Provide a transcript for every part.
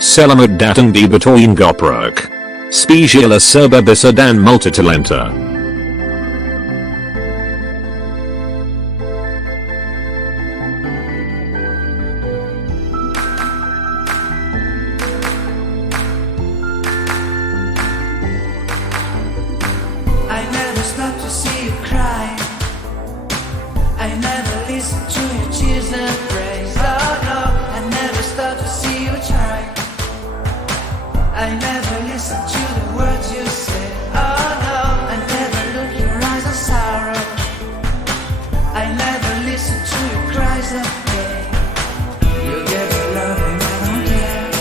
Selamat datang di Betoing Goprok. Spesial serba besar dan multitalenta. I never stop to see you cry. I never listen to your tears and praise. Oh no, I never stop to see you try. I never listen to the words you say. Oh no, I never look your eyes of sorrow. I never listen to your cries of pain. You get the love and I don't care.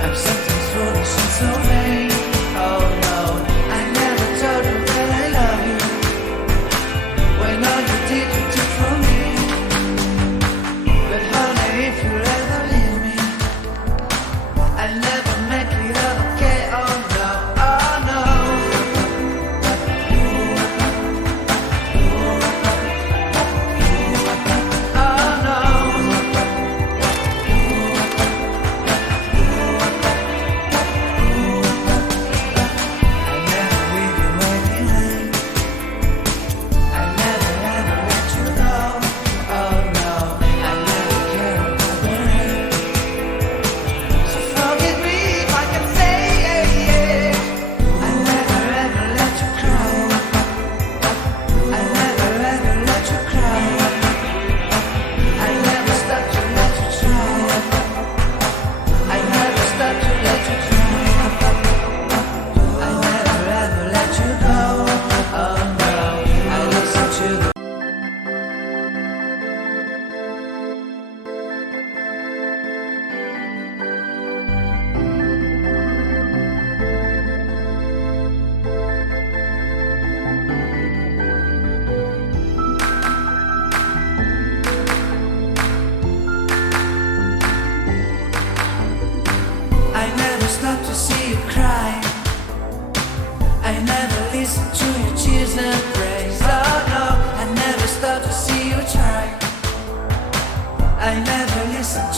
I'm sometimes foolish and so vain. Oh no, I never told you that I love you, when all you did you took from me. But honey, if you ever leave me, I'll never make it okay. Oh no, oh no. Oh no. I never leave you waiting. I never ever let you go. Oh no, I never care about the rain. So forgive me if I can say, I never ever let you cry. I never ever let you cry. I never stop to let you try. I never stop to let you try. I never ever let you go. Oh no, I listen to the I never stop to see you cry. I never listen to your tears and praise. Oh no, I never stop to see you try. I never listen to